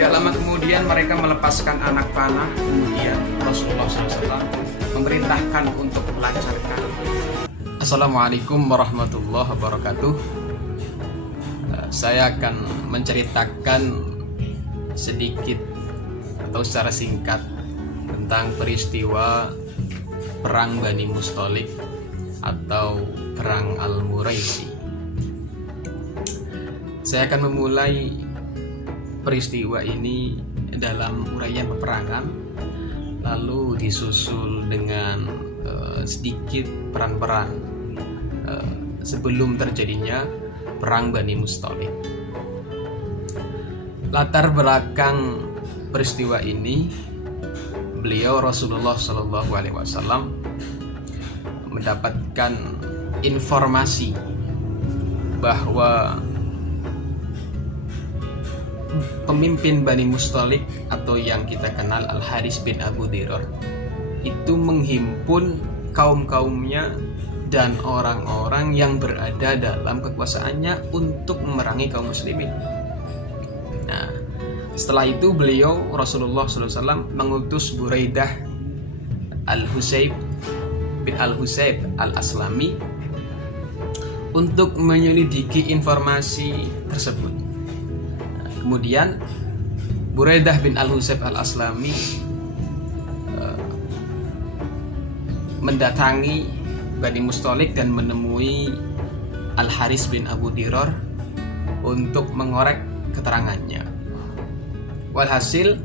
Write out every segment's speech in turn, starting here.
Tidak lama kemudian mereka melepaskan anak panah. Kemudian Rasulullah SAW memerintahkan untuk melancarkan. Assalamualaikum warahmatullahi wabarakatuh. Saya akan menceritakan sedikit atau secara singkat tentang peristiwa Perang Bani Mustalik atau Perang Al-Muraisi. Saya akan memulai peristiwa ini dalam uraian peperangan, lalu disusul dengan sedikit peran-peran sebelum terjadinya Perang Bani Mustalik. Latar belakang peristiwa ini, beliau Rasulullah SAW mendapatkan informasi bahwa pemimpin Bani Mustalik atau yang kita kenal Al-Haris bin Abu Dirar itu menghimpun kaum-kaumnya dan orang-orang yang berada dalam kekuasaannya untuk memerangi kaum muslimin. Nah, setelah itu beliau Rasulullah SAW mengutus Buraidah Al-Husayb bin Al-Husayb Al-Aslami untuk menyelidiki informasi tersebut. Kemudian Buraidah bin Al-Husayb Al-Aslami mendatangi Bani Mustalik dan menemui Al-Haris bin Abu Dirar untuk mengorek keterangannya. Walhasil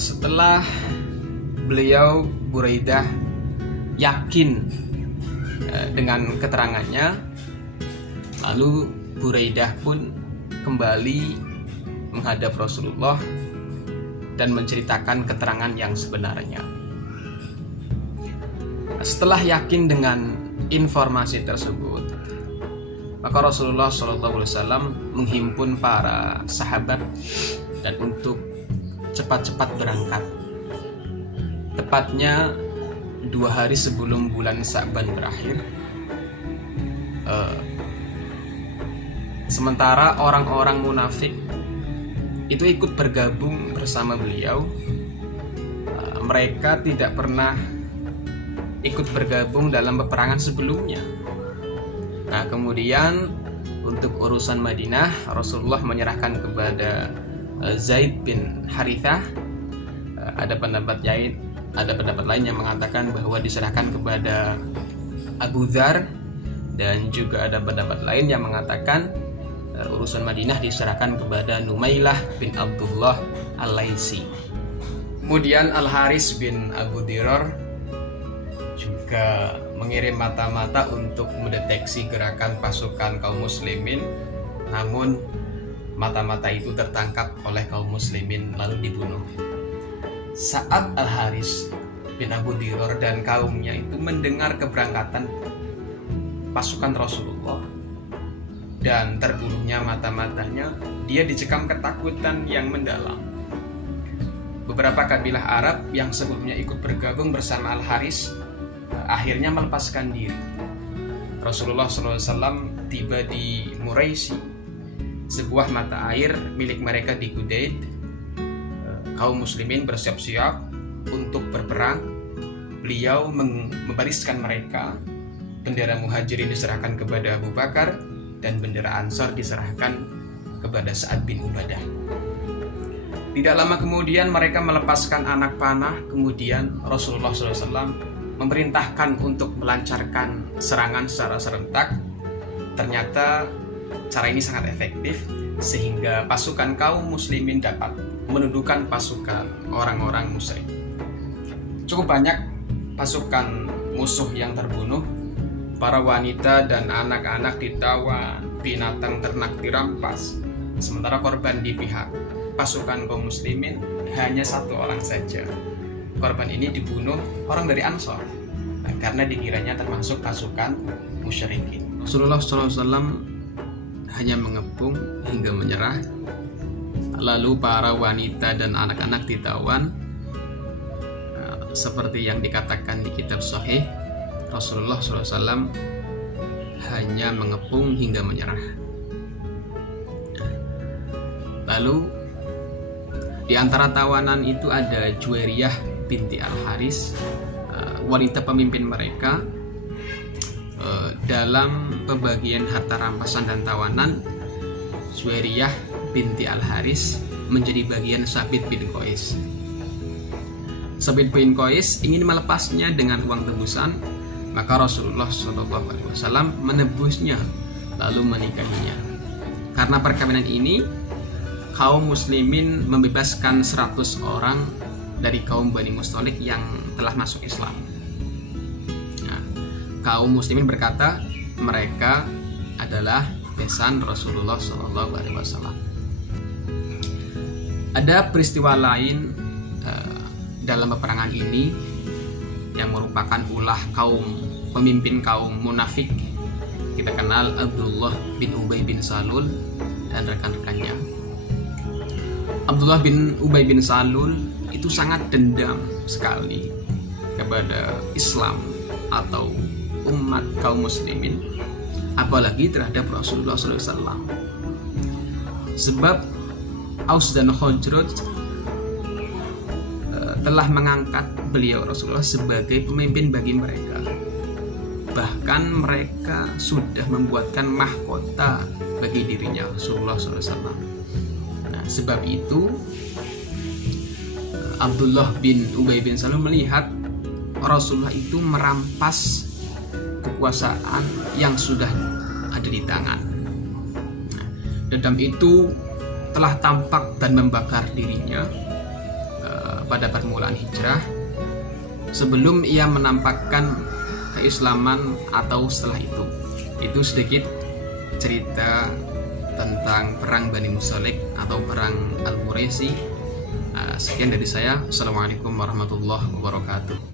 setelah beliau Buraidah yakin dengan keterangannya, lalu Buraidah pun kembali menghadap Rasulullah dan menceritakan keterangan yang sebenarnya. Setelah yakin dengan informasi tersebut, maka Rasulullah SAW menghimpun para sahabat dan untuk cepat-cepat berangkat. Tepatnya 2 hari sebelum bulan Sya'ban berakhir. Sementara orang-orang munafik itu ikut bergabung bersama beliau. Mereka tidak pernah ikut bergabung dalam peperangan sebelumnya. Nah, kemudian untuk urusan Madinah, Rasulullah menyerahkan kepada Zaid bin Harithah. Ada pendapat lain yang mengatakan bahwa diserahkan kepada Abu Dzar, dan juga ada pendapat lain yang mengatakan urusan Madinah diserahkan kepada Numailah bin Abdullah Al-Laisi. Kemudian Al-Haris bin Abu Dirar juga mengirim mata-mata untuk mendeteksi gerakan pasukan kaum muslimin, namun mata-mata itu tertangkap oleh kaum muslimin lalu dibunuh. Saat Al-Haris bin Abu Dirar dan kaumnya itu mendengar keberangkatan pasukan Rasulullah dan terbunuhnya mata-matanya, dia dicekam ketakutan yang mendalam. Beberapa kabilah Arab yang sebelumnya ikut bergabung bersama Al-Haris akhirnya melepaskan diri. Rasulullah SAW tiba di Muraisi, sebuah mata air milik mereka di Qudayd. Kaum muslimin bersiap-siap untuk berperang. Beliau membariskan mereka. Bendera Muhajirin diserahkan kepada Abu Bakar dan bendera Ansar diserahkan kepada Sa'ad bin Ubadah. Tidak lama kemudian mereka melepaskan anak panah. Kemudian Rasulullah SAW memerintahkan untuk melancarkan serangan secara serentak. Ternyata cara ini sangat efektif sehingga pasukan kaum muslimin dapat menundukkan pasukan orang-orang musyrik. Cukup banyak pasukan musuh yang terbunuh, para wanita dan anak-anak ditawan, binatang ternak dirampas. Sementara korban di pihak pasukan kaum muslimin hanya 1 orang saja. Korban ini dibunuh orang dari Ansor karena dikiranya termasuk pasukan musyrikin. Rasulullah SAW hanya mengepung hingga menyerah. Lalu para wanita dan anak-anak ditawan. Seperti yang dikatakan di kitab Sahih, Rasulullah SAW hanya mengepung hingga menyerah. Lalu Di antara tawanan itu ada Juwairiyah binti Al-Haris, wanita pemimpin mereka. Dalam pembagian harta rampasan dan tawanan, Juwairiyah binti Al-Haris menjadi bagian Sabit bin Qais. Sabit bin Qais ingin melepasnya dengan uang tebusan, maka Rasulullah SAW menebusnya lalu menikahinya. Karena perkawinan ini, kaum muslimin membebaskan 100 orang dari kaum Bani Mustalik yang telah masuk Islam. Nah, kaum muslimin berkata mereka adalah besan Rasulullah SAW. Ada peristiwa lain dalam peperangan ini yang merupakan ulah pemimpin kaum munafik. Kita kenal Abdullah bin Ubay bin Salul dan rekan-rekannya. Abdullah bin Ubay bin Salul itu sangat dendam sekali kepada Islam atau umat kaum muslimin, apalagi terhadap Rasulullah SAW. Sebab Aus dan Khazraj telah mengangkat beliau Rasulullah sebagai pemimpin bagi mereka. Bahkan mereka sudah membuatkan mahkota bagi dirinya Rasulullah SAW. Nah, sebab itu Abdullah bin Ubay bin Salul melihat Rasulullah itu merampas kekuasaan yang sudah ada di tangan. Nah, dendam itu telah tampak dan membakar dirinya pada permulaan hijrah, sebelum ia menampakkan keislaman atau setelah itu. Itu sedikit cerita tentang perang Bani Mustalik atau perang Al-Muraisi. Sekian dari saya. Assalamualaikum warahmatullahi wabarakatuh.